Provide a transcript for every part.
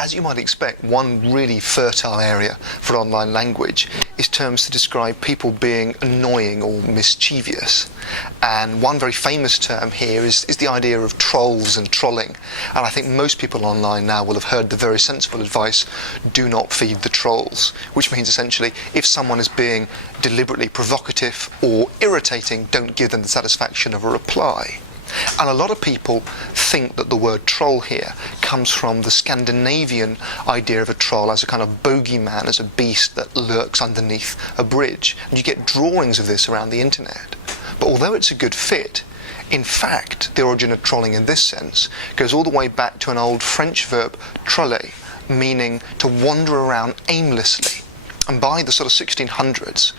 as you might expect, one really fertile area for online language is terms to describe people being annoying or mischievous. And one very famous term here is the idea of trolls and trolling. And I think most people online now will have heard the very sensible advice, do not feed the trolls, which means essentially if someone is being deliberately provocative or irritating, don't give them the satisfaction of a reply. And a lot of people think that the word troll here comes from the Scandinavian idea of a troll as a kind of bogeyman, as a beast that lurks underneath a bridge. And you get drawings of this around the internet. But although it's a good fit, in fact, the origin of trolling in this sense goes all the way back to an old French verb, troller, meaning to wander around aimlessly. And by the sort of 1600s,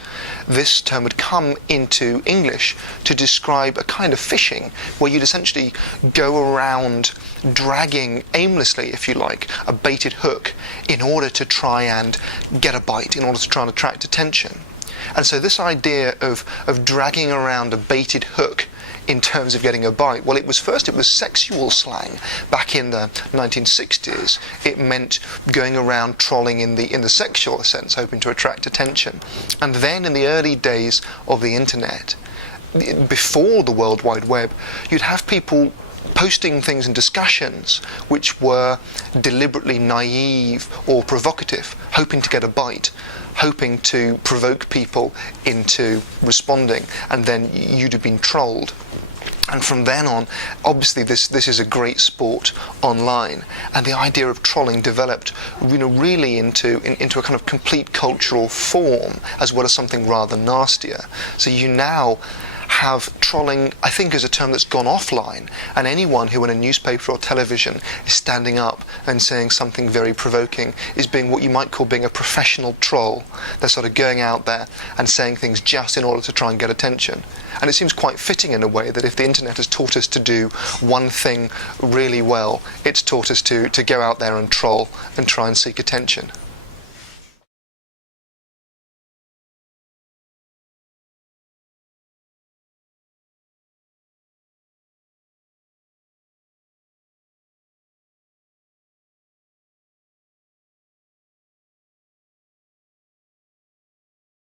this term would come into English to describe a kind of fishing where you'd essentially go around dragging aimlessly, if you like, a baited hook in order to try and get a bite, in order to try and attract attention. And so this idea of dragging around a baited hook in terms of getting a bite, well, it was sexual slang back in the 1960s. It meant going around trolling in the sexual sense, hoping to attract attention. And then in the early days of the internet, before the World Wide Web, you'd have people posting things in discussions which were deliberately naive or provocative, hoping to get a bite, hoping to provoke people into responding, and then you'd have been trolled. And from then on, obviously this is a great sport online, and the idea of trolling developed really into a kind of complete cultural form, as well as something rather nastier. So you now have trolling, I think, as a term that's gone offline, and anyone who in a newspaper or television is standing up and saying something very provoking is being what you might call being a professional troll. They're sort of going out there and saying things just in order to try and get attention. And it seems quite fitting in a way that if the internet has taught us to do one thing really well, it's taught us to go out there and troll and try and seek attention.